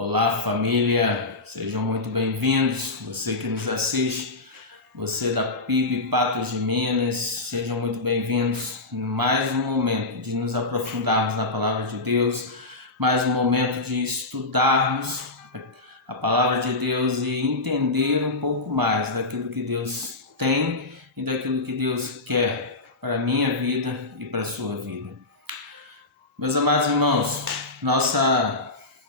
Olá família, sejam muito bem-vindos, você que nos assiste, você da PIB Patos de Minas, sejam muito bem-vindos. Mais um momento de nos aprofundarmos na Palavra de Deus, mais um momento de estudarmos a Palavra de Deus e entender um pouco mais daquilo que Deus tem e daquilo que Deus quer para a minha vida e para a sua vida. Meus amados irmãos,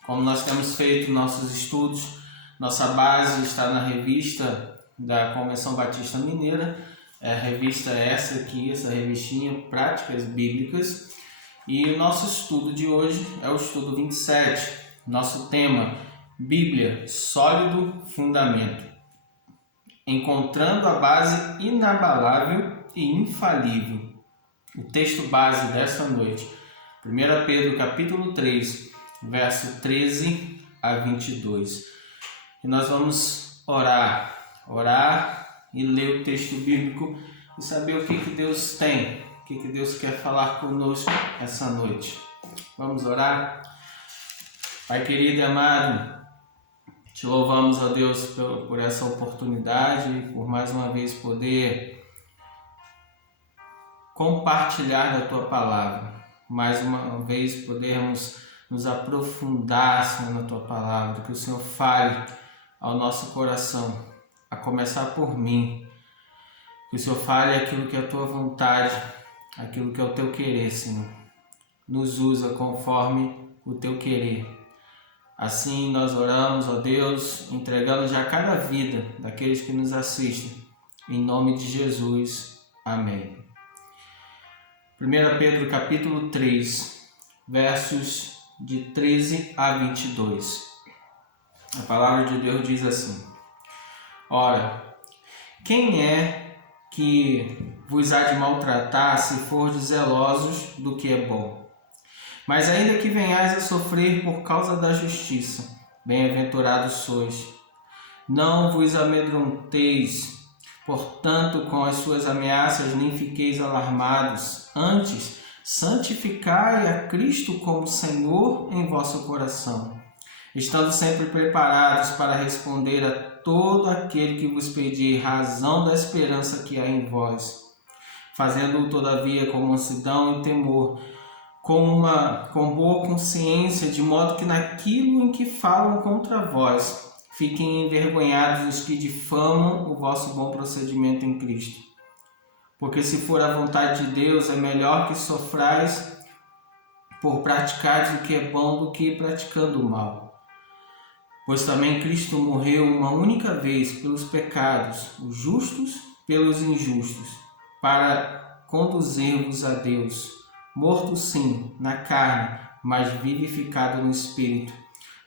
como nós temos feito nossos estudos, nossa base está na revista da Convenção Batista Mineira, a revista essa revistinha Práticas Bíblicas, e o nosso estudo de hoje é o estudo 27, nosso tema, Bíblia, sólido fundamento, encontrando a base inabalável e infalível. O texto base desta noite, 1 Pedro capítulo 3, verso 13 a 22. E nós vamos orar e ler o texto bíblico e saber o que Deus tem, o que Deus quer falar conosco essa noite. Vamos orar? Pai querido e amado, te louvamos, ó Deus, por essa oportunidade, por mais uma vez poder compartilhar da Tua Palavra, mais uma vez podermos nos aprofundar, Senhor, na Tua Palavra, que o Senhor fale ao nosso coração, a começar por mim, que o Senhor fale aquilo que é a Tua vontade, aquilo que é o Teu querer, Senhor. Nos usa conforme o Teu querer. Assim nós oramos, ó Deus, entregando já cada vida daqueles que nos assistem. Em nome de Jesus. Amém. 1 Pedro capítulo 3, versos de 13 a 22. A palavra de Deus diz assim: Ora, quem é que vos há de maltratar se fordes zelosos do que é bom? Mas ainda que venhais a sofrer por causa da justiça, bem-aventurados sois. Não vos amedronteis, portanto, com as suas ameaças, nem fiqueis alarmados. Antes, santificai a Cristo como Senhor em vosso coração, estando sempre preparados para responder a todo aquele que vos pedir razão da esperança que há em vós, fazendo-o todavia com mansidão e temor, com boa consciência, de modo que naquilo em que falam contra vós, fiquem envergonhados os que difamam o vosso bom procedimento em Cristo. Porque se for a vontade de Deus, é melhor que sofrais por praticar o que é bom do que praticando o mal. Pois também Cristo morreu uma única vez pelos pecados, os justos pelos injustos, para conduzir-vos a Deus, morto sim na carne, mas vivificado no Espírito,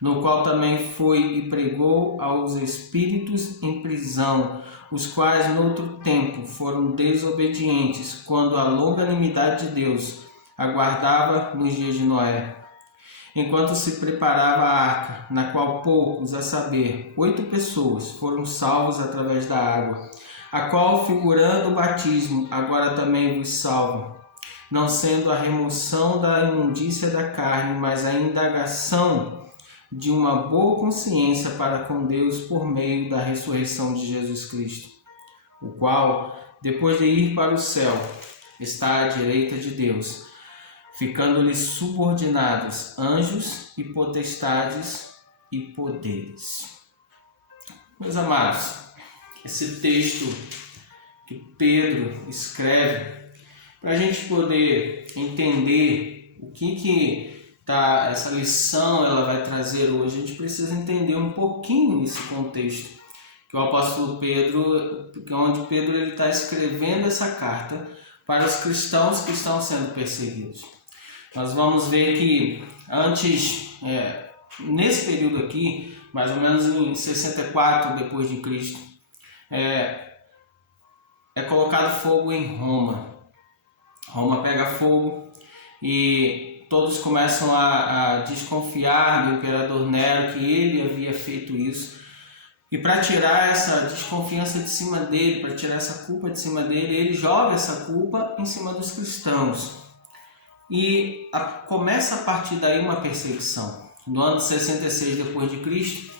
no qual também foi e pregou aos espíritos em prisão, os quais noutro tempo foram desobedientes, quando a longanimidade de Deus aguardava nos dias de Noé, enquanto se preparava a arca, na qual poucos, a saber, 8 pessoas, foram salvos através da água, a qual, figurando o batismo, agora também vos salva, não sendo a remoção da imundícia da carne, mas a indagação de uma boa consciência para com Deus por meio da ressurreição de Jesus Cristo, o qual, depois de ir para o céu, está à direita de Deus, ficando-lhe subordinados anjos e potestades e poderes. Meus amados, esse texto que Pedro escreve, para a gente poder entender o que essa lição ela vai trazer hoje, a gente precisa entender um pouquinho esse contexto, que o apóstolo Pedro, onde Pedro está escrevendo essa carta para os cristãos que estão sendo perseguidos. Nós vamos ver que antes, nesse período aqui, mais ou menos em 64 depois de Cristo, é colocado fogo em Roma. Roma pega fogo e todos começam a desconfiar do imperador Nero, que ele havia feito isso. E para tirar essa desconfiança de cima dele, para tirar essa culpa de cima dele, ele joga essa culpa em cima dos cristãos. E começa a partir daí uma perseguição. no ano 66 depois de Cristo,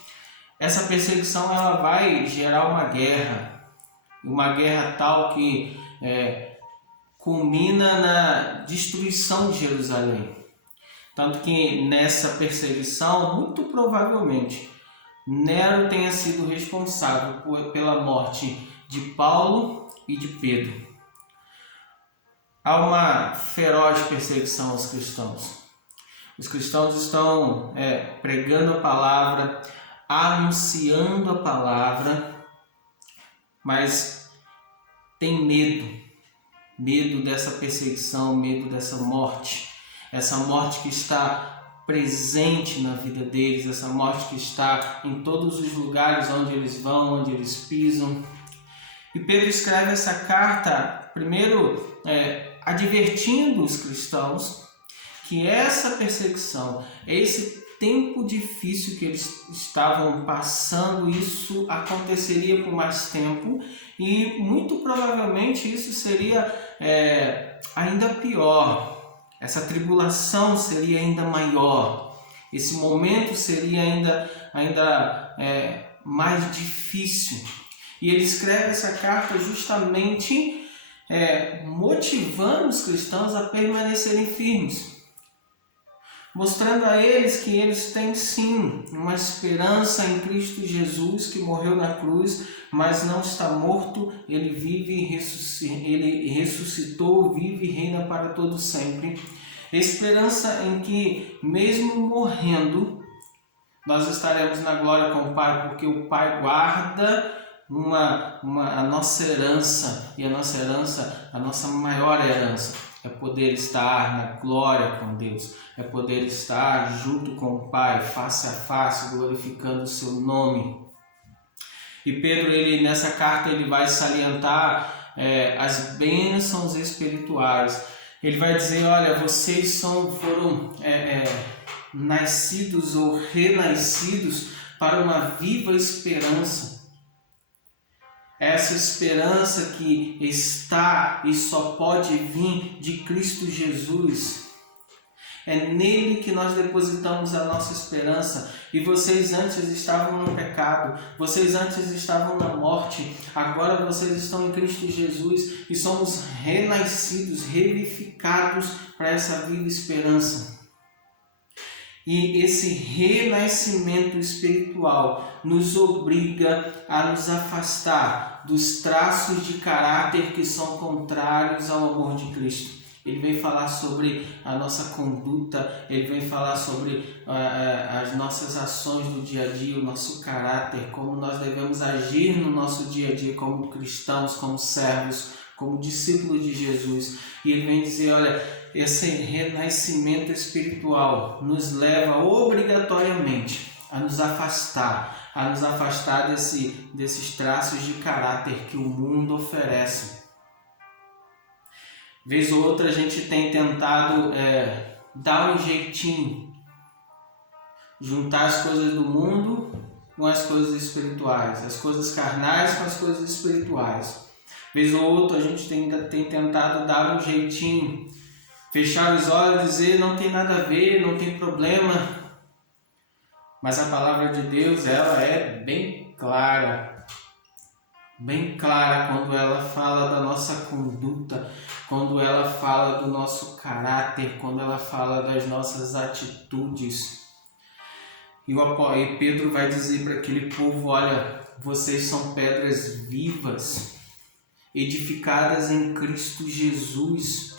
essa perseguição ela vai gerar uma guerra tal que culmina na destruição de Jerusalém. Tanto que nessa perseguição, muito provavelmente, Nero tenha sido responsável pela morte de Paulo e de Pedro. Há uma feroz perseguição aos cristãos. Os cristãos estão pregando a palavra, anunciando a palavra, mas tem medo dessa perseguição, medo dessa morte. Essa morte que está presente na vida deles, essa morte que está em todos os lugares onde eles vão, onde eles pisam. E Pedro escreve essa carta, primeiro advertindo os cristãos que essa perseguição, esse tempo difícil que eles estavam passando, isso aconteceria por mais tempo e muito provavelmente isso seria ainda pior. Essa tribulação seria ainda maior, esse momento seria ainda mais difícil. E ele escreve essa carta justamente motivando os cristãos a permanecerem firmes, mostrando a eles que eles têm sim uma esperança em Cristo Jesus, que morreu na cruz, mas não está morto, ele vive ele ressuscitou, vive e reina para todo sempre. Esperança em que, mesmo morrendo, nós estaremos na glória com o Pai, porque o Pai guarda a nossa herança, e a nossa herança, a nossa maior herança, é poder estar na glória com Deus, é poder estar junto com o Pai, face a face, glorificando o seu nome. E Pedro, nessa carta, ele vai salientar as bênçãos espirituais. Ele vai dizer, olha, vocês foram nascidos ou renascidos para uma viva esperança. Essa esperança que está e só pode vir de Cristo Jesus. É nele que nós depositamos a nossa esperança. E vocês antes estavam no pecado, vocês antes estavam na morte, agora vocês estão em Cristo Jesus e somos renascidos, revivificados para essa viva esperança. E esse renascimento espiritual nos obriga a nos afastar dos traços de caráter que são contrários ao amor de Cristo. Ele vem falar sobre a nossa conduta, ele vem falar sobre as nossas ações no dia a dia, o nosso caráter, como nós devemos agir no nosso dia a dia como cristãos, como servos, como discípulos de Jesus. E ele vem dizer, olha, esse renascimento espiritual nos leva obrigatoriamente a nos afastar desses traços de caráter que o mundo oferece. Vez ou outra a gente tem tentado dar um jeitinho, juntar as coisas do mundo com as coisas espirituais, as coisas carnais com as coisas espirituais. Vez ou outra a gente tem tentado dar um jeitinho, fechar os olhos e dizer não tem nada a ver, não tem problema. Mas a palavra de Deus, ela é bem clara quando ela fala da nossa conduta, quando ela fala do nosso caráter, quando ela fala das nossas atitudes. E Pedro vai dizer para aquele povo, olha, vocês são pedras vivas, edificadas em Cristo Jesus.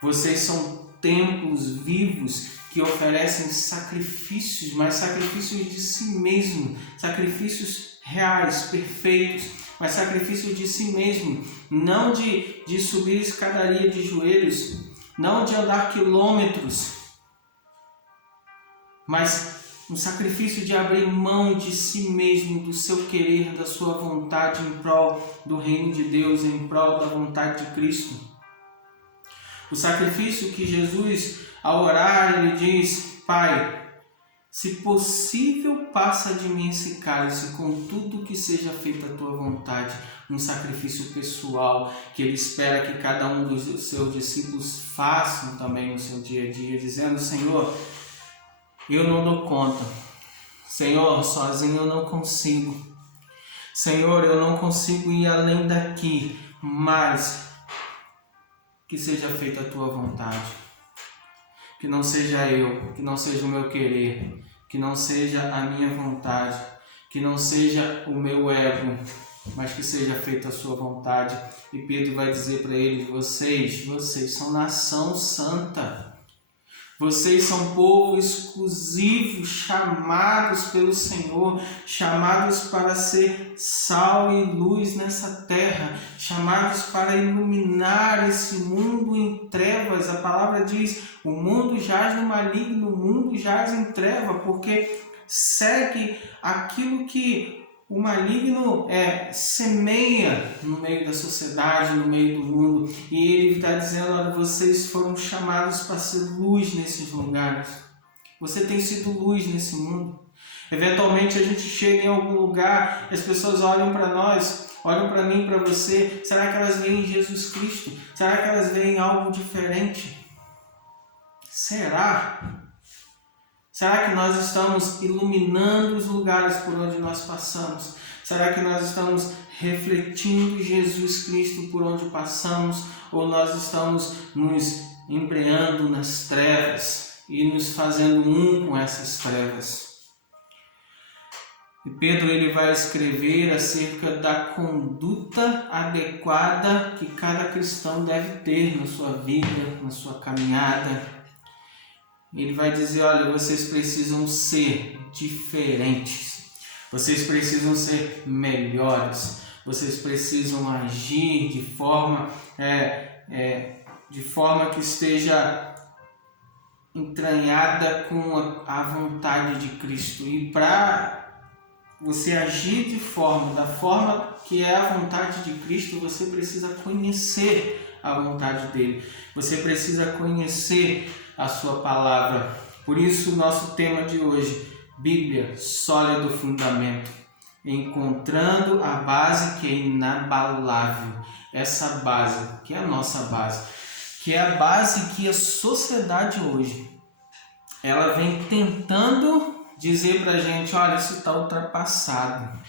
Vocês são templos vivos que oferecem sacrifícios, mas sacrifícios de si mesmo, sacrifícios reais, perfeitos, mas sacrifícios de si mesmo, não de subir escadaria de joelhos, não de andar quilômetros, mas um sacrifício de abrir mão de si mesmo, do seu querer, da sua vontade em prol do reino de Deus, em prol da vontade de Cristo. O sacrifício que Jesus, ao orar, ele diz, Pai, se possível, passa de mim esse cálice, contudo que seja feita a tua vontade. Um sacrifício pessoal que ele espera que cada um dos seus discípulos façam também no seu dia a dia, dizendo, Senhor, Eu não dou conta. Senhor, sozinho eu não consigo. Senhor, eu não consigo ir além daqui, mas que seja feita a tua vontade. Que não seja eu, que não seja o meu querer, que não seja a minha vontade, que não seja o meu ego, mas que seja feita a sua vontade. E Pedro vai dizer para eles: vocês são nação santa. Vocês são povo exclusivo, chamados pelo Senhor, chamados para ser sal e luz nessa terra, chamados para iluminar esse mundo em trevas. A palavra diz: o mundo jaz no maligno, o mundo jaz em treva, porque segue aquilo que o maligno semeia no meio da sociedade, no meio do mundo. E ele está dizendo: olha, vocês foram chamados para ser luz nesses lugares. Você tem sido luz nesse mundo. Eventualmente a gente chega em algum lugar e as pessoas olham para nós, olham para mim, para você. Será que elas veem Jesus Cristo? Será que elas veem algo diferente? Será? Será que nós estamos iluminando os lugares por onde nós passamos? Será que nós estamos refletindo Jesus Cristo por onde passamos? Ou nós estamos nos embreando nas trevas e nos fazendo um com essas trevas? E Pedro ele vai escrever acerca da conduta adequada que cada cristão deve ter na sua vida, na sua caminhada. Ele vai dizer: olha, vocês precisam ser diferentes, vocês precisam ser melhores, vocês precisam agir de forma que esteja entranhada com a vontade de Cristo. E para você agir da forma que é a vontade de Cristo, você precisa conhecer a vontade dele, você precisa conhecer a sua palavra. Por isso, o nosso tema de hoje: Bíblia, sólido fundamento, encontrando a base que é inabalável. Essa base, que é a nossa base, que é a base que a sociedade hoje, ela vem tentando dizer pra gente: olha, isso está ultrapassado.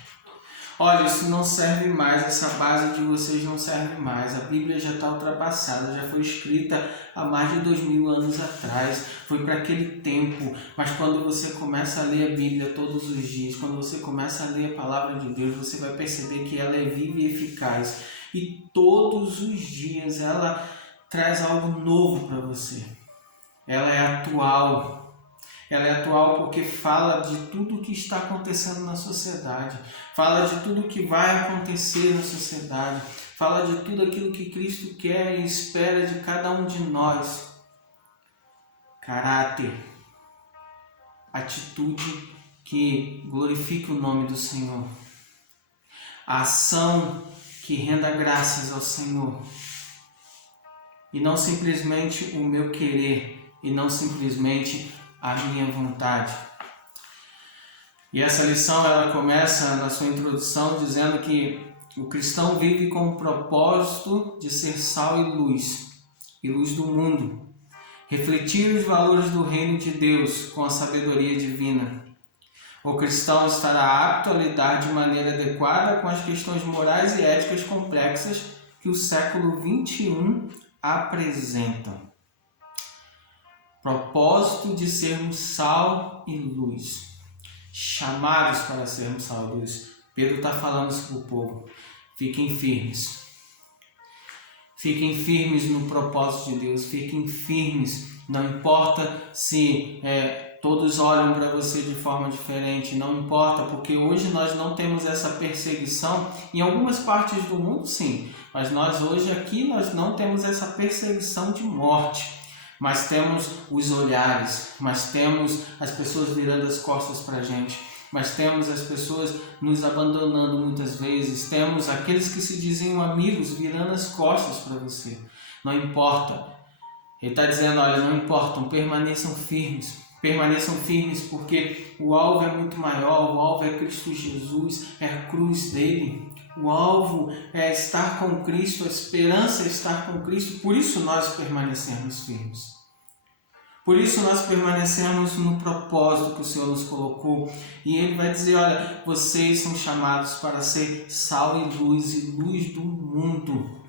Olha, isso não serve mais, essa base de vocês não serve mais. A Bíblia já está ultrapassada, já foi escrita há mais de 2000 anos atrás. Foi para aquele tempo. Mas quando você começa a ler a Bíblia todos os dias, quando você começa a ler a Palavra de Deus, você vai perceber que ela é viva e eficaz. E todos os dias ela traz algo novo para você. Ela é atual. Ela é atual porque fala de tudo o que está acontecendo na sociedade, fala de tudo o que vai acontecer na sociedade, fala de tudo aquilo que Cristo quer e espera de cada um de nós. Caráter, atitude que glorifique o nome do Senhor, a ação que renda graças ao Senhor, e não simplesmente o meu querer, e não simplesmente a minha vontade. E essa lição ela começa na sua introdução dizendo que o cristão vive com o propósito de ser sal e luz do mundo, refletir os valores do reino de Deus com a sabedoria divina. O cristão estará apto a lidar de maneira adequada com as questões morais e éticas complexas que o século XXI apresenta. Propósito de sermos sal e luz, chamados para sermos sal e luz. Pedro está falando isso para o povo. Fiquem firmes. Fiquem firmes no propósito de Deus. Fiquem firmes. Não importa se todos olham para você de forma diferente. Não importa, porque hoje nós não temos essa perseguição. Em algumas partes do mundo, sim. Mas nós hoje aqui nós não temos essa perseguição de morte. Mas temos os olhares, mas temos as pessoas virando as costas para a gente, mas temos as pessoas nos abandonando muitas vezes, temos aqueles que se diziam amigos virando as costas para você. Não importa. Ele está dizendo: olha, não importam, permaneçam firmes porque o alvo é muito maior, o alvo é Cristo Jesus, é a cruz dele. O alvo é estar com Cristo, a esperança é estar com Cristo, por isso nós permanecemos firmes. Por isso nós permanecemos no propósito que o Senhor nos colocou. E Ele vai dizer, olha, vocês são chamados para ser sal e luz do mundo.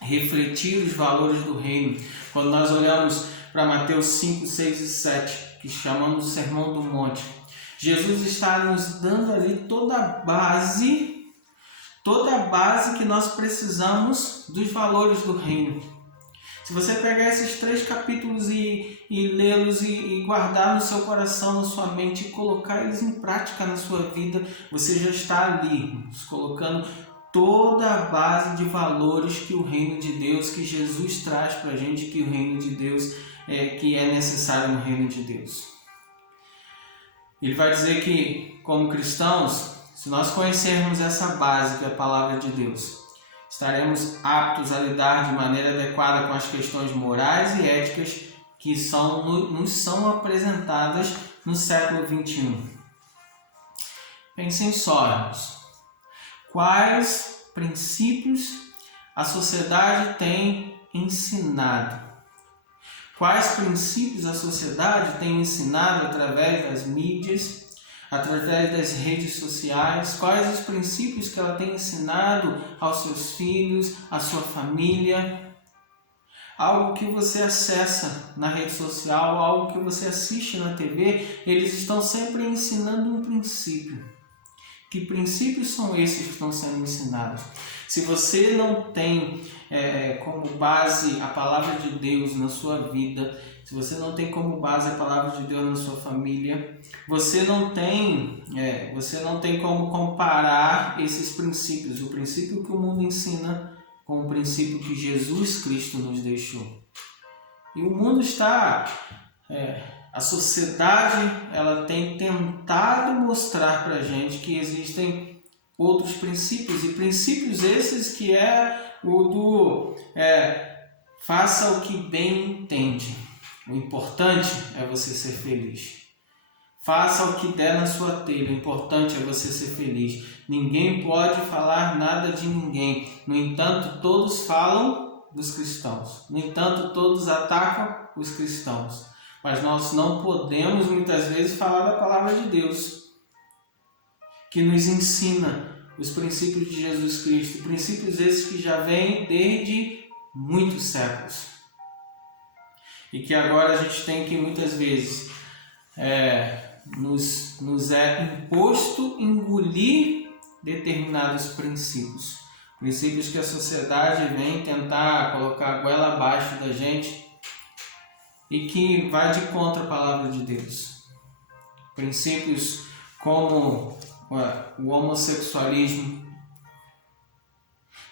Refletir os valores do reino. Quando nós olhamos para Mateus 5, 6 e 7, que chamamos o Sermão do Monte, Jesus está nos dando ali toda a base que nós precisamos dos valores do reino. Se você pegar esses 3 capítulos e lê-los e guardar no seu coração, na sua mente, e colocar eles em prática na sua vida, você já está ali, colocando toda a base de valores que o reino de Deus, que Jesus traz para a gente, que o reino de Deus que é necessário no reino de Deus. Ele vai dizer que, como cristãos, se nós conhecermos essa base, que é a palavra de Deus, estaremos aptos a lidar de maneira adequada com as questões morais e éticas que nos são apresentadas no século XXI. Pensem só, irmãos. Quais princípios a sociedade tem ensinado? Quais princípios a sociedade tem ensinado através das mídias, através das redes sociais? Quais os princípios que ela tem ensinado aos seus filhos, à sua família? Algo que você acessa na rede social, algo que você assiste na TV, eles estão sempre ensinando um princípio. Que princípios são esses que estão sendo ensinados? Se você não tem como base a palavra de Deus na sua vida, se você não tem como base a palavra de Deus na sua família, você não tem como comparar esses princípios, o princípio que o mundo ensina com o princípio que Jesus Cristo nos deixou. E o mundo está... a sociedade ela tem tentado mostrar para a gente que existem outros princípios, e princípios esses que é o do faça o que bem entende. O importante é você ser feliz. Faça o que der na sua telha, o importante é você ser feliz. Ninguém pode falar nada de ninguém. No entanto, todos falam dos cristãos. No entanto, todos atacam os cristãos. Mas nós não podemos muitas vezes falar da palavra de Deus, que nos ensina os princípios de Jesus Cristo, princípios esses que já vêm desde muitos séculos. E que agora a gente tem que muitas vezes nos é imposto engolir determinados princípios. Princípios que a sociedade vem tentar colocar a goela abaixo da gente, e que vai de contra a palavra de Deus. Princípios como o homossexualismo,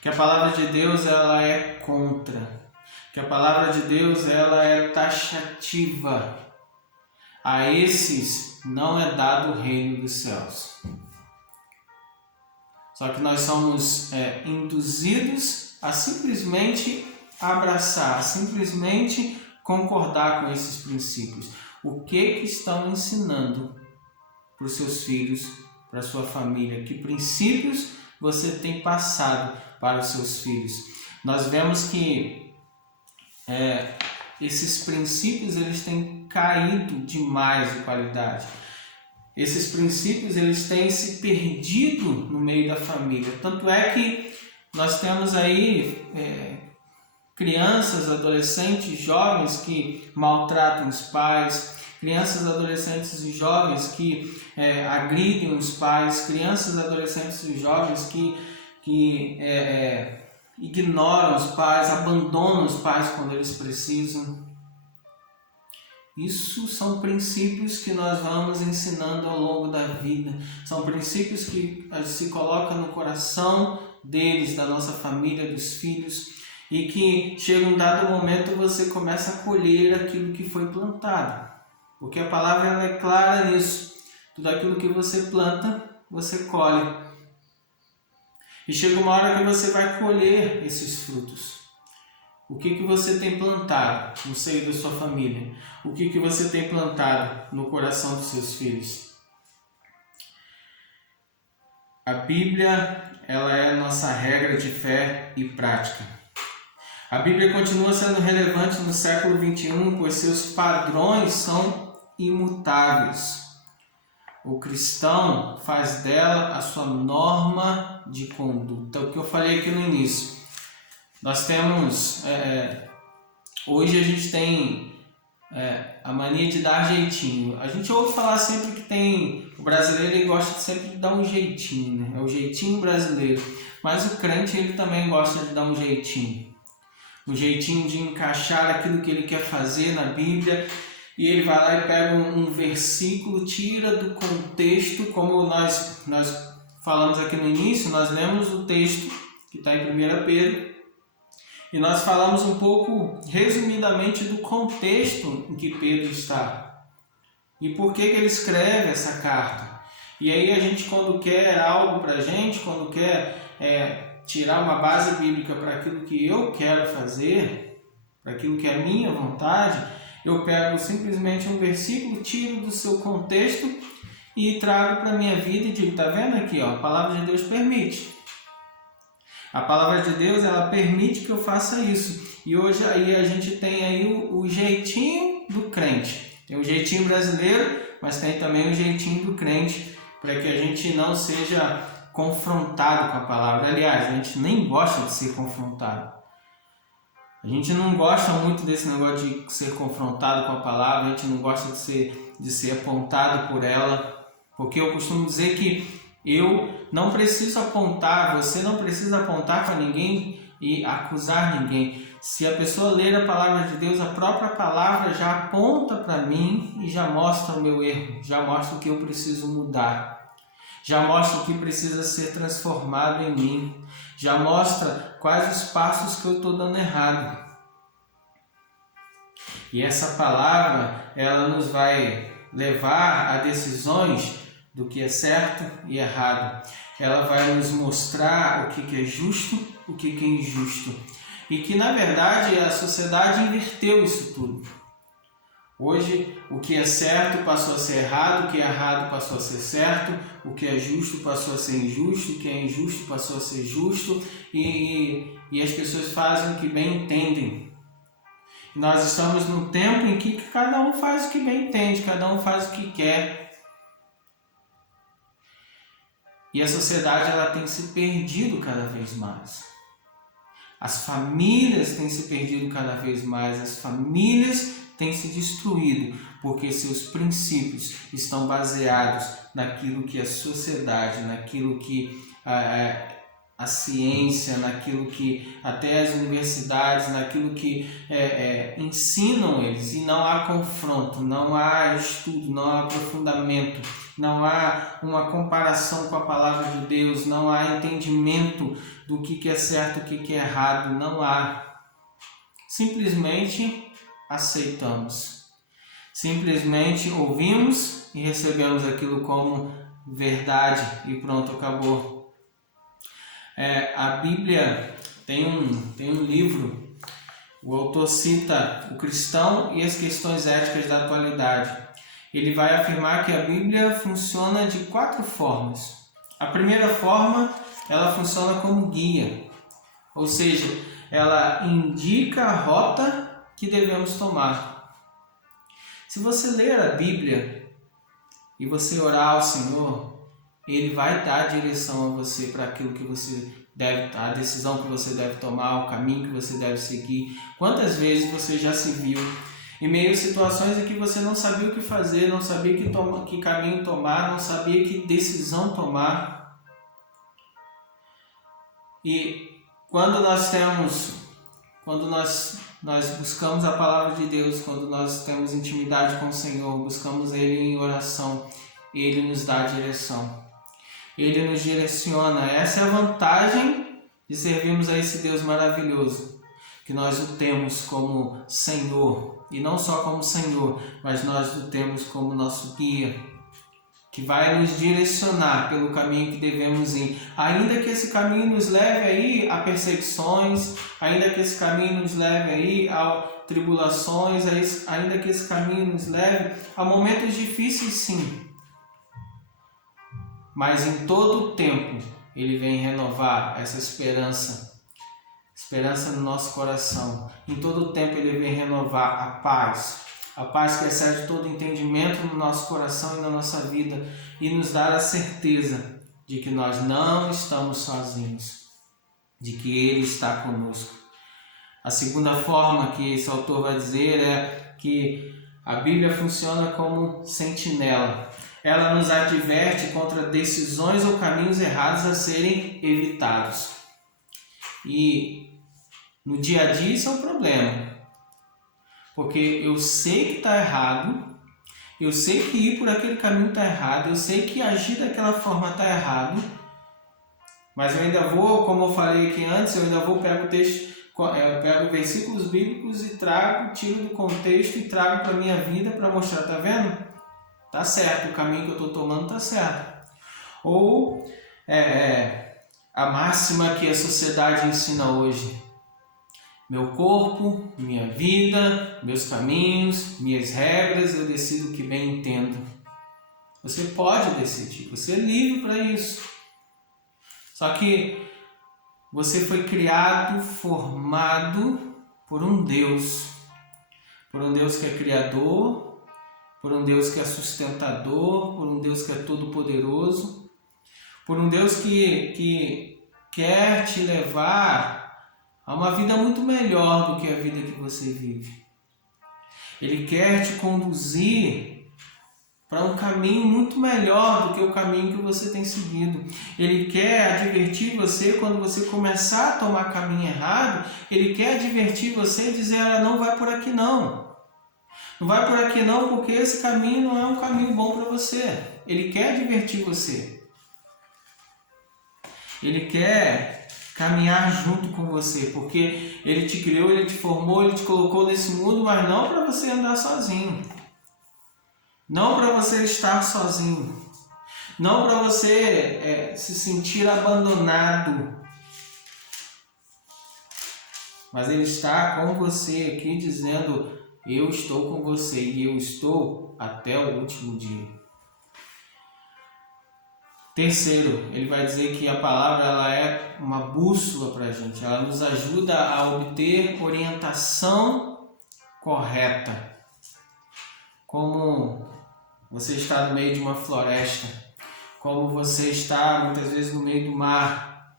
que a palavra de Deus ela é contra, que a palavra de Deus ela é taxativa. A esses não é dado o reino dos céus. Só que nós somos induzidos a simplesmente abraçar, a simplesmente concordar com esses princípios. O que estão ensinando para os seus filhos, para a sua família? Que princípios você tem passado para os seus filhos? Nós vemos que esses princípios eles têm caído demais de qualidade. Esses princípios eles têm se perdido no meio da família. Tanto é que nós temos aí crianças, adolescentes, jovens que maltratam os pais, crianças, adolescentes e jovens que agridem os pais, crianças, adolescentes e jovens que ignoram os pais, abandonam os pais quando eles precisam. Isso são princípios que nós vamos ensinando ao longo da vida. São princípios que se colocam no coração deles, da nossa família, dos filhos, e que chega um dado momento você começa a colher aquilo que foi plantado. Porque a palavra ela é clara nisso. Tudo aquilo que você planta, você colhe. E chega uma hora que você vai colher esses frutos. O que você tem plantado no seio da sua família? O que você tem plantado no coração dos seus filhos? A Bíblia, ela é a nossa regra de fé e prática. A Bíblia continua sendo relevante no século XXI, pois seus padrões são imutáveis. O cristão faz dela a sua norma de conduta. O que eu falei aqui no início. Nós temos... hoje a gente tem a mania de dar jeitinho. A gente ouve falar sempre que tem... O brasileiro ele gosta sempre de dar um jeitinho, né? É o jeitinho brasileiro. Mas o crente ele também gosta de dar um jeitinho. Um jeitinho de encaixar aquilo que ele quer fazer na Bíblia. E ele vai lá e pega um versículo, tira do contexto, como nós falamos aqui no início, nós lemos o texto que está em 1 Pedro, e nós falamos um pouco, resumidamente, do contexto em que Pedro está. E por que ele escreve essa carta. E aí a gente, quando quer algo para a gente, quando quer tirar uma base bíblica para aquilo que eu quero fazer, para aquilo que é a minha vontade, eu pego simplesmente um versículo, tiro do seu contexto e trago para a minha vida e digo, está vendo aqui, ó, a palavra de Deus permite. A palavra de Deus, ela permite que eu faça isso. E hoje aí a gente tem aí o jeitinho do crente. Tem o jeitinho brasileiro, mas tem também o jeitinho do crente, para que a gente não seja confrontado com a palavra. Aliás, a gente nem gosta de ser confrontado. A gente não gosta muito desse negócio de ser confrontado com a palavra, a gente não gosta de ser apontado por ela, porque eu costumo dizer que eu não preciso apontar, você não precisa apontar para ninguém e acusar ninguém. Se a pessoa ler a palavra de Deus, a própria palavra já aponta para mim e já mostra o meu erro, já mostra o que eu preciso mudar. Já mostra o que precisa ser transformado em mim. Já mostra quais os passos que eu estou dando errado. E essa palavra, ela nos vai levar a decisões do que é certo e errado. Ela vai nos mostrar o que é justo, o que é injusto. E que, na verdade, a sociedade inverteu isso tudo. Hoje, o que é certo passou a ser errado, o que é errado passou a ser certo, o que é justo passou a ser injusto, o que é injusto passou a ser justo, e as pessoas fazem o que bem entendem. Nós estamos num tempo em que cada um faz o que bem entende, cada um faz o que quer. E a sociedade ela tem se perdido cada vez mais. As famílias têm se perdido cada vez mais, as famílias têm se destruído, porque seus princípios estão baseados naquilo que a sociedade, naquilo que a ciência, naquilo que até as universidades, naquilo que ensinam eles, e não há confronto, não há estudo, não há aprofundamento, não há uma comparação com a palavra de Deus, não há entendimento do que é certo, o que é errado, não há. Simplesmente aceitamos. Simplesmente ouvimos e recebemos aquilo como verdade e pronto, acabou. A Bíblia tem um livro, o autor cita o cristão e as questões éticas da atualidade. Ele vai afirmar que a Bíblia funciona de 4 formas. A primeira forma, ela funciona como guia, ou seja, ela indica a rota que devemos tomar. Se você ler a Bíblia e você orar ao Senhor, Ele vai dar direção a você para aquilo que você deve, a decisão que você deve tomar, o caminho que você deve seguir. Quantas vezes você já se viu em meio a situações em que você não sabia o que fazer, não sabia que caminho tomar, não sabia que decisão tomar? E quando nós buscamos a palavra de Deus, quando nós temos intimidade com o Senhor, buscamos Ele em oração, Ele nos dá a direção. Ele nos direciona. Essa é a vantagem de servirmos a esse Deus maravilhoso, que nós o temos como Senhor, e não só como Senhor, mas nós o temos como nosso guia, que vai nos direcionar pelo caminho que devemos ir. Ainda que esse caminho nos leve aí a perseguições, ainda que esse caminho nos leve aí a tribulações, ainda que esse caminho nos leve a momentos difíceis, sim. Mas em todo o tempo Ele vem renovar essa esperança esperança no nosso coração. Em todo o tempo Ele vem renovar a paz que excede todo entendimento no nosso coração e na nossa vida, e nos dar a certeza de que nós não estamos sozinhos, de que Ele está conosco. A segunda forma que esse autor vai dizer é que a Bíblia funciona como sentinela. Ela nos adverte contra decisões ou caminhos errados a serem evitados. E no dia a dia isso é um problema, porque eu sei que está errado, eu sei que ir por aquele caminho está errado, eu sei que agir daquela forma está errado, mas eu ainda vou, como eu falei aqui antes, eu ainda vou pego versículos bíblicos e tiro do contexto e trago para a minha vida para mostrar, tá vendo? Tá certo, o caminho que eu estou tomando tá certo. Ou a máxima que a sociedade ensina hoje: meu corpo, minha vida, meus caminhos, minhas regras, eu decido o que bem entendo. Você pode decidir, você é livre para isso. Só que você foi criado, formado por um Deus que é criador, por um Deus que é sustentador, por um Deus que é todo-poderoso, por um Deus que quer te levar a uma vida muito melhor do que a vida que você vive. Ele quer te conduzir para um caminho muito melhor do que o caminho que você tem seguido. Ele quer advertir você quando você começar a tomar caminho errado. Ele quer advertir você e dizer: não vai por aqui não. Não vai por aqui não, porque esse caminho não é um caminho bom para você. Ele quer advertir você. Ele quer caminhar junto com você, porque Ele te criou, Ele te formou, Ele te colocou nesse mundo, mas não para você andar sozinho. Não para você estar sozinho. Não para você se sentir abandonado. Mas Ele está com você aqui dizendo: eu estou com você e eu estou até o último dia. Terceiro, ele vai dizer que a palavra ela é uma bússola para a gente. Ela nos ajuda a obter orientação correta. Como você está no meio de uma floresta, como você está muitas vezes no meio do mar,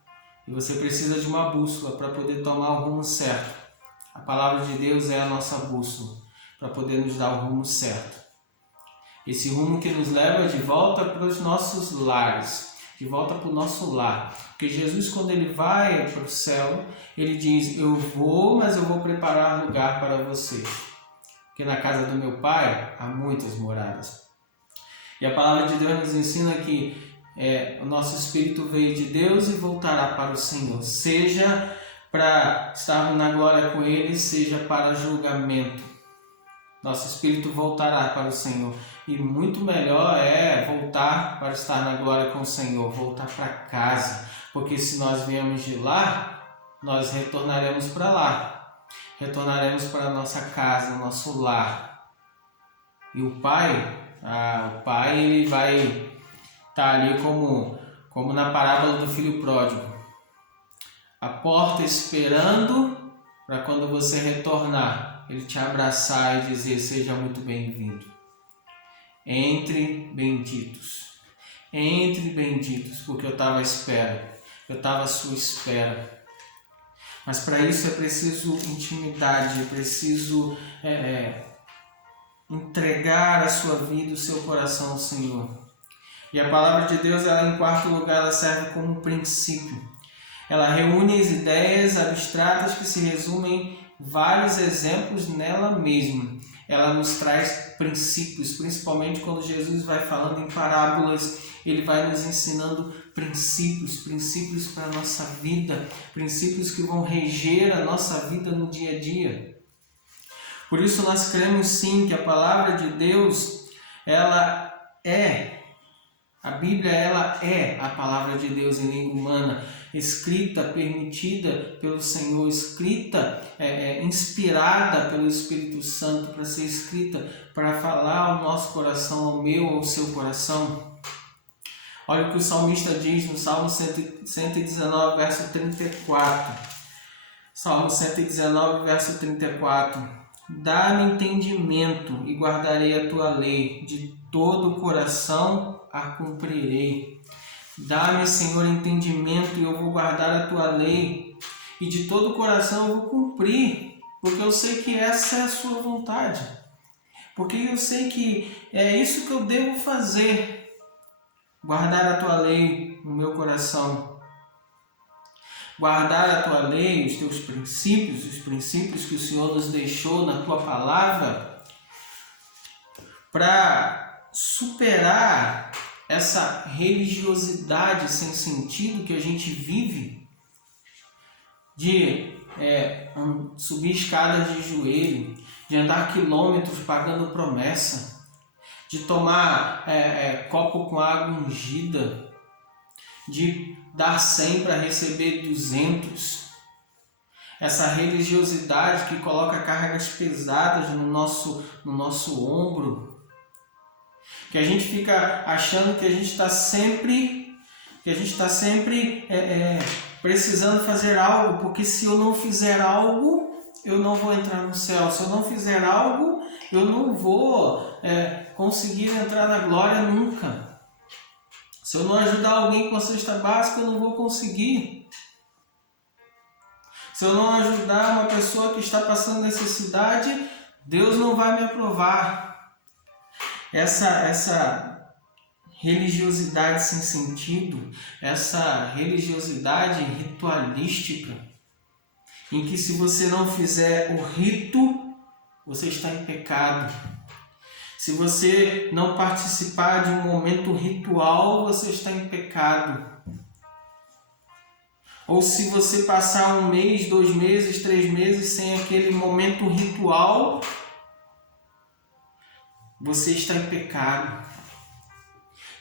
e você precisa de uma bússola para poder tomar o rumo certo. A palavra de Deus é a nossa bússola para poder nos dar o rumo certo. Esse rumo que nos leva de volta para os nossos lares, de volta para o nosso lar. Porque Jesus, quando Ele vai para o céu, Ele diz: eu vou, mas eu vou preparar lugar para vocês. Porque na casa do meu Pai há muitas moradas. E a palavra de Deus nos ensina que o nosso espírito veio de Deus e voltará para o Senhor. Seja para estarmos na glória com Ele, seja para julgamento. Nosso espírito voltará para o Senhor. E muito melhor é voltar para estar na glória com o Senhor, voltar para casa. Porque se nós viemos de lá, nós retornaremos para lá. Retornaremos para a nossa casa, nosso lar. E o Pai, ele vai estar ali como na parábola do filho pródigo. A porta esperando para quando você retornar, Ele te abraçar e dizer: seja muito bem-vindo. Entre benditos, porque eu estava à espera, eu estava à sua espera. Mas para isso é preciso intimidade, é preciso entregar a sua vida, o seu coração ao Senhor. E a palavra de Deus, ela, em quarto lugar, ela serve como princípio. Ela reúne as ideias abstratas que se resumem em vários exemplos nela mesma. Ela nos traz princípios, principalmente quando Jesus vai falando em parábolas. Ele vai nos ensinando princípios para a nossa vida, princípios que vão reger a nossa vida no dia a dia. Por isso nós cremos sim que a palavra de Deus, a Bíblia, ela é a palavra de Deus em língua humana, escrita, permitida pelo Senhor, escrita, inspirada pelo Espírito Santo para ser escrita, para falar ao nosso coração, ao meu, ao seu coração. Olha o que o salmista diz no Salmo 119, verso 34. Salmo 119, verso 34. Dá-me entendimento e guardarei a tua lei, de todo o coração a cumprirei. Dá-me, Senhor, entendimento e eu vou guardar a tua lei, e de todo o coração eu vou cumprir, porque eu sei que essa é a sua vontade, porque eu sei que é isso que eu devo fazer, guardar a tua lei no meu coração, guardar a tua lei, os teus princípios, os princípios que o Senhor nos deixou na tua palavra, para superar essa religiosidade sem sentido que a gente vive, de subir escadas de joelho, de andar quilômetros pagando promessa, de tomar copo com água ungida, de dar 100 para receber 200. Essa religiosidade que coloca cargas pesadas no nosso ombro, que a gente fica achando que a gente está sempre precisando fazer algo, porque se eu não fizer algo, eu não vou entrar no céu. Se eu não fizer algo, eu não vou conseguir entrar na glória nunca. Se eu não ajudar alguém com a cesta básica, eu não vou conseguir. Se eu não ajudar uma pessoa que está passando necessidade, Deus não vai me aprovar. Essa religiosidade sem sentido, essa religiosidade ritualística, em que se você não fizer o rito, você está em pecado. Se você não participar de um momento ritual, você está em pecado. Ou se você passar 1 mês, 2 meses, 3 meses sem aquele momento ritual, você está em pecado.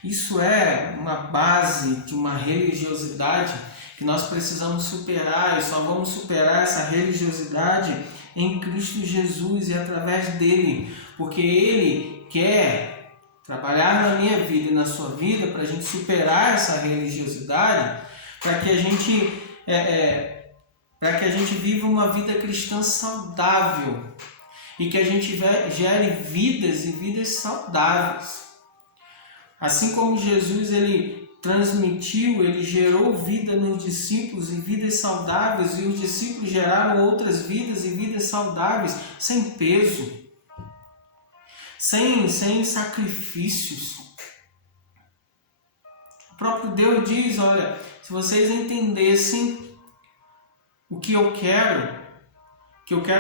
Isso é uma base de uma religiosidade que nós precisamos superar, e só vamos superar essa religiosidade em Cristo Jesus e através dele, porque Ele quer trabalhar na minha vida e na sua vida para a gente superar essa religiosidade, para que a gente viva uma vida cristã saudável e que a gente gere vidas e vidas saudáveis. Assim como Jesus ele transmitiu, ele gerou vida nos discípulos e vidas saudáveis, e os discípulos geraram outras vidas e vidas saudáveis, sem peso, sem sacrifícios. O próprio Deus diz, olha, se vocês entendessem o que eu quero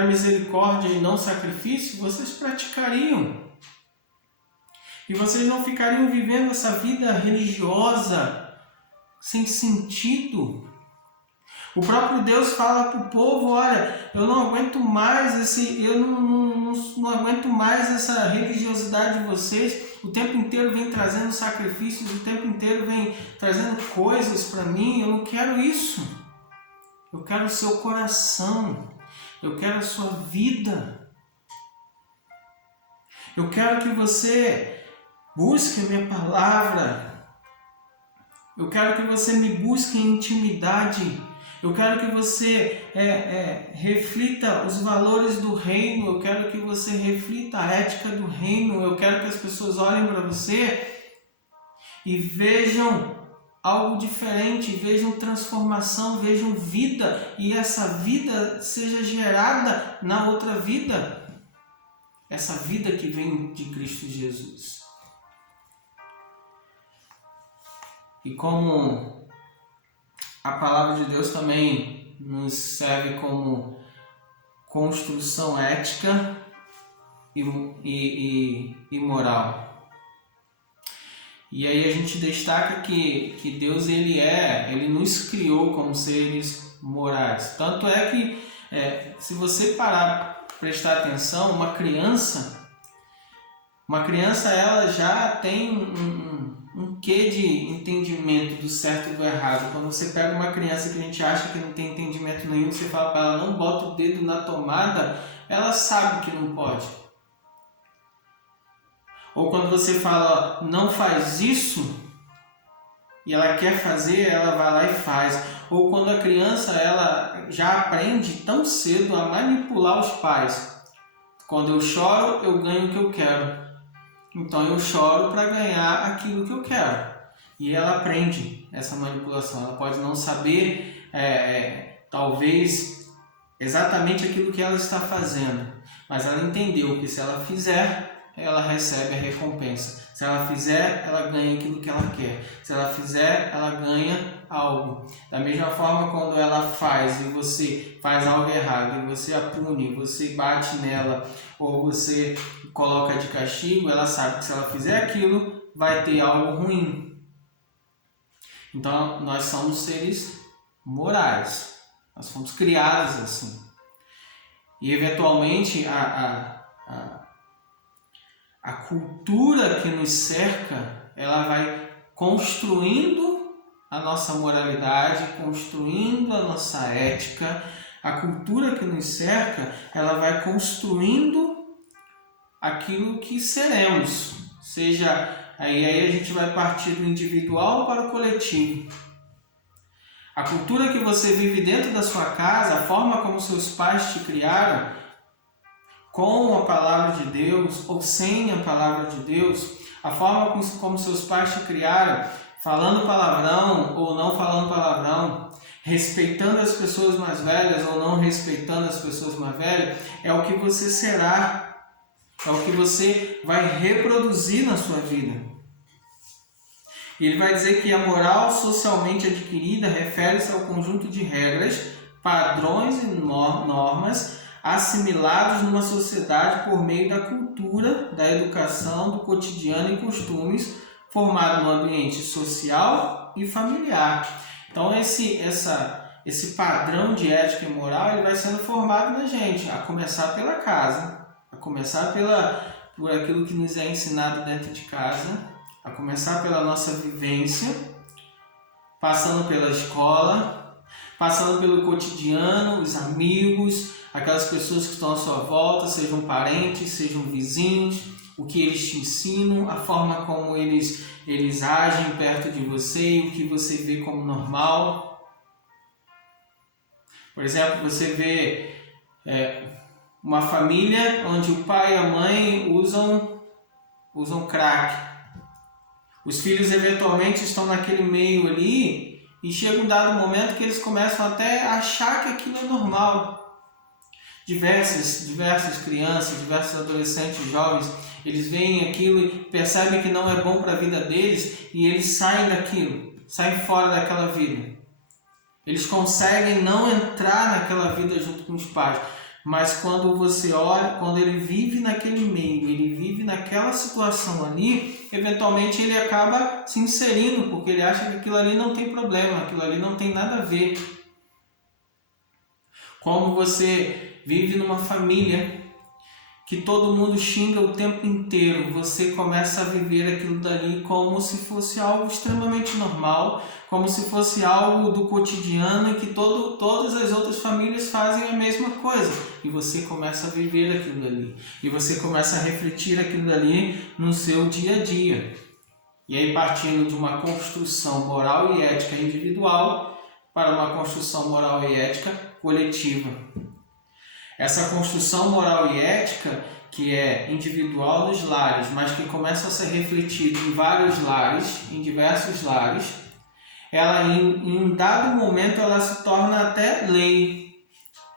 misericórdia e não sacrifício, vocês praticariam. E vocês não ficariam vivendo essa vida religiosa sem sentido. O próprio Deus fala para o povo, olha, eu não aguento mais não aguento mais essa religiosidade de vocês. O tempo inteiro vem trazendo sacrifícios, o tempo inteiro vem trazendo coisas para mim. Eu não quero isso. Eu quero o seu coração. Eu quero a sua vida. Eu quero que você busque a minha palavra. Eu quero que você me busque em intimidade. Eu quero que você reflita os valores do reino. Eu quero que você reflita a ética do reino. Eu quero que as pessoas olhem para você e vejam algo diferente, vejam transformação, vejam vida, e essa vida seja gerada na outra vida. Essa vida que vem de Cristo Jesus. E como a palavra de Deus também nos serve como construção ética e moral. E aí a gente destaca que Deus ele nos criou como seres morais. Tanto é que se você parar para prestar atenção, uma criança ela já tem um quê de entendimento do certo e do errado. Quando você pega uma criança que a gente acha que não tem entendimento nenhum, você fala para ela, não bota o dedo na tomada, ela sabe que não pode. Ou quando você fala, não faz isso, e ela quer fazer, ela vai lá e faz. ou quando a criança ela já aprende tão cedo a manipular os pais. Quando eu choro, eu ganho o que eu quero. Então eu choro para ganhar aquilo que eu quero. E ela aprende essa manipulação. Ela pode não saber, talvez, exatamente aquilo que ela está fazendo. Mas ela entendeu que se ela fizer, ela recebe a recompensa. Se ela fizer, ela ganha aquilo que ela quer. Se ela fizer, ela ganha algo. Da mesma forma, quando ela faz e você faz algo errado, e você a pune, você bate nela, ou você coloca de castigo, ela sabe que se ela fizer aquilo, vai ter algo ruim. Então, nós somos seres morais. Nós fomos criados assim. E, eventualmente, a cultura que nos cerca, ela vai construindo a nossa moralidade, construindo a nossa ética. A cultura que nos cerca, ela vai construindo aquilo que seremos. Seja, aí a gente vai partir do individual para o coletivo. A cultura que você vive dentro da sua casa, a forma como seus pais te criaram, com a palavra de Deus ou sem a palavra de Deus, a forma como seus pais te criaram, falando palavrão ou não falando palavrão, respeitando as pessoas mais velhas ou não respeitando as pessoas mais velhas, é o que você será, é o que você vai reproduzir na sua vida. E ele vai dizer que a moral socialmente adquirida refere-se ao conjunto de regras, padrões e normas assimilados numa sociedade por meio da cultura, da educação, do cotidiano e costumes, formado no ambiente social e familiar. Então esse padrão de ética e moral ele vai sendo formado na gente, a começar pela casa, a começar por aquilo que nos é ensinado dentro de casa, a começar pela nossa vivência, passando pela escola, passando pelo cotidiano, os amigos, aquelas pessoas que estão à sua volta, sejam parentes, sejam vizinhos, o que eles te ensinam, a forma como eles agem perto de você e o que você vê como normal. Por exemplo, você vê uma família onde o pai e a mãe usam crack. Os filhos eventualmente estão naquele meio ali e chega um dado momento que eles começam até a achar que aquilo é normal. Diversas crianças, diversos adolescentes, jovens, eles veem aquilo e percebem que não é bom para a vida deles e eles saem daquilo, saem fora daquela vida. Eles conseguem não entrar naquela vida junto com os pais. Mas quando você olha, quando ele vive naquele meio, ele vive naquela situação ali, eventualmente ele acaba se inserindo, porque ele acha que aquilo ali não tem problema, aquilo ali não tem nada a ver. Como você vive numa família que todo mundo xinga o tempo inteiro, você começa a viver aquilo dali como se fosse algo extremamente normal, como se fosse algo do cotidiano e que todas as outras famílias fazem a mesma coisa. E você começa a viver aquilo dali. E você começa a refletir aquilo dali no seu dia a dia. E aí partindo de uma construção moral e ética individual para uma construção moral e ética coletiva. Essa construção moral e ética, que é individual nos lares, mas que começa a ser refletida em vários lares, em diversos lares, ela em um dado momento ela se torna até lei.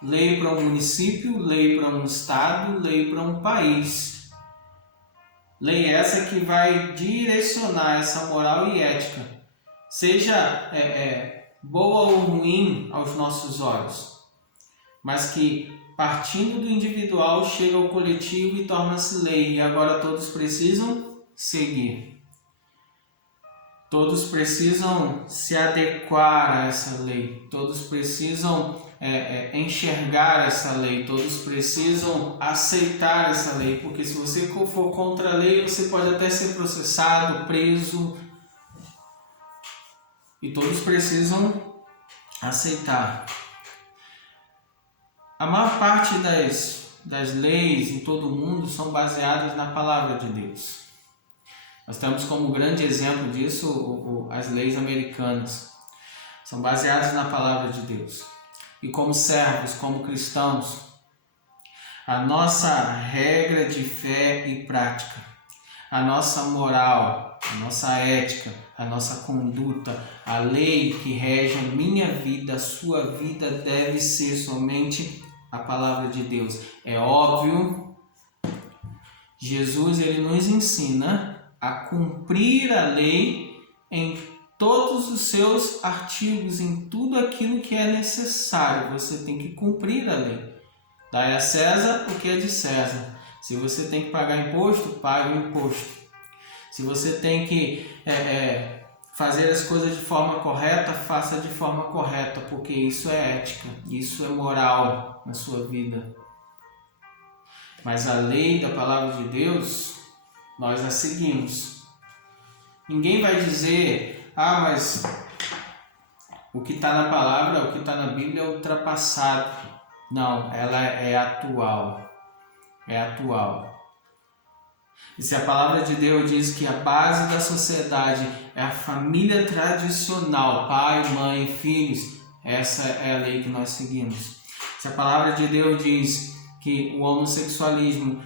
Lei para um município, lei para um estado, lei para um país. Lei essa que vai direcionar essa moral e ética, seja boa ou ruim aos nossos olhos, mas que partindo do individual chega ao coletivo e torna-se lei, e agora todos precisam seguir. Todos precisam se adequar a essa lei, todos precisam enxergar essa lei, todos precisam aceitar essa lei, porque se você for contra a lei, você pode até ser processado, preso, e todos precisam aceitar. A maior parte das leis em todo o mundo são baseadas na palavra de Deus. Nós temos como grande exemplo disso as leis americanas. são baseados na palavra de Deus. E como servos, como cristãos, a nossa regra de fé e prática, a nossa moral, a nossa ética, a nossa conduta, a lei que rege a minha vida, a sua vida, deve ser somente a palavra de Deus. É óbvio, Jesus ele nos ensina a cumprir a lei em todos os seus artigos, em tudo aquilo que é necessário. Você tem que cumprir a lei. Dai a César o que é de César. Se você tem que pagar imposto, pague o imposto. Se você tem que fazer as coisas de forma correta, faça de forma correta, porque isso é ética, isso é moral na sua vida. Mas a lei da palavra de Deus, nós a seguimos. Ninguém vai dizer, mas o que está na palavra, o que está na Bíblia é ultrapassado. Não, ela é atual. É atual. E se a palavra de Deus diz que a base da sociedade é a família tradicional, pai, mãe, filhos, essa é a lei que nós seguimos. Se a palavra de Deus diz que o homossexualismo,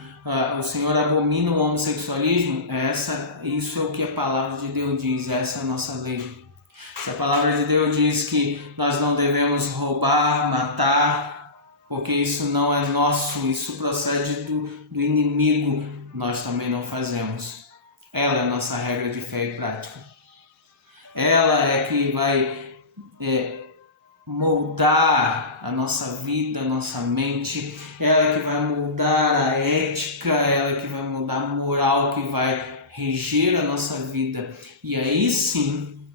o Senhor abomina o homossexualismo, isso é o que a palavra de Deus diz, essa é a nossa lei. Se a palavra de Deus diz que nós não devemos roubar, matar, porque isso não é nosso, isso procede do inimigo, nós também não fazemos. Ela é a nossa regra de fé e prática. Ela é que vai moldar a nossa vida, a nossa mente. Ela é que vai moldar a ética, ela é que vai moldar a moral, que vai reger a nossa vida. E aí sim,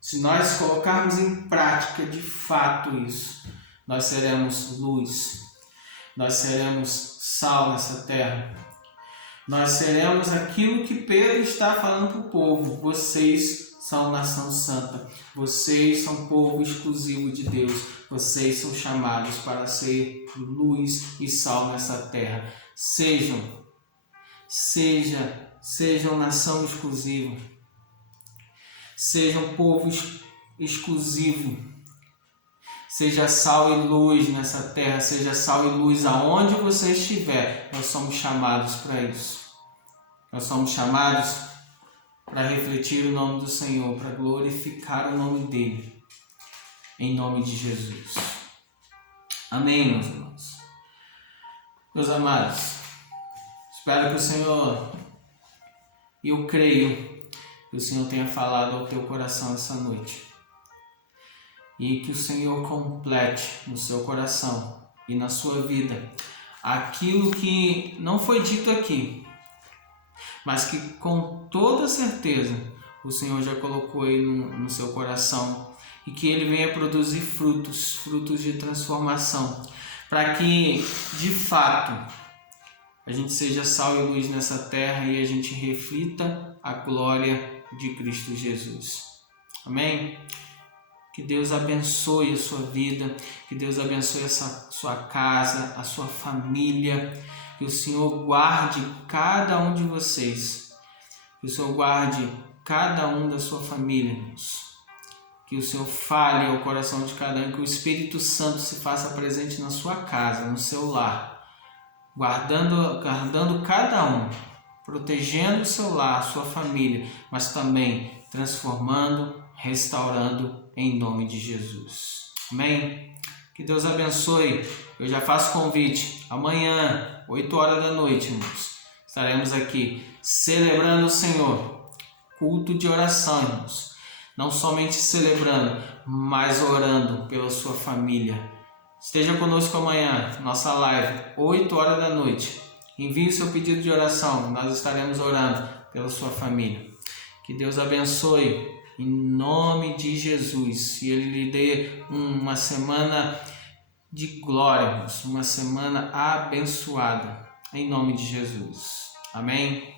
se nós colocarmos em prática de fato isso, nós seremos luz, nós seremos sal nessa terra, nós seremos aquilo que Pedro está falando para o povo. Vocês são nação santa, vocês são povo exclusivo de Deus, vocês são chamados para ser luz e sal nessa terra. Sejam nação exclusiva, sejam povo exclusivo. Seja sal e luz nessa terra, seja sal e luz aonde você estiver. Nós somos chamados para isso. Nós somos chamados para refletir o nome do Senhor, para glorificar o nome dele, em nome de Jesus. Amém, meus irmãos. Meus amados, espero que o Senhor, e eu creio que o Senhor tenha falado ao teu coração essa noite. E que o Senhor complete no seu coração e na sua vida aquilo que não foi dito aqui, mas que com toda certeza o Senhor já colocou aí no seu coração, e que ele venha produzir frutos de transformação, para que de fato a gente seja sal e luz nessa terra e a gente reflita a glória de Cristo Jesus. Amém? Que Deus abençoe a sua vida, que Deus abençoe a sua casa, a sua família, que o Senhor guarde cada um de vocês, que o Senhor guarde cada um da sua família, irmãos. Que o Senhor fale ao coração de cada um, que o Espírito Santo se faça presente na sua casa, no seu lar, guardando cada um, protegendo o seu lar, a sua família, mas também transformando, restaurando, em nome de Jesus. Amém? Que Deus abençoe. Eu já faço convite. Amanhã, 8 horas da noite, irmãos, estaremos aqui celebrando o Senhor. Culto de oração, irmãos. Não somente celebrando, mas orando pela sua família. Esteja conosco amanhã, nossa live, 8 horas da noite. Envie o seu pedido de oração. Nós estaremos orando pela sua família. Que Deus abençoe. Em nome de Jesus, e Ele lhe dê uma semana de glória, uma semana abençoada, em nome de Jesus. Amém?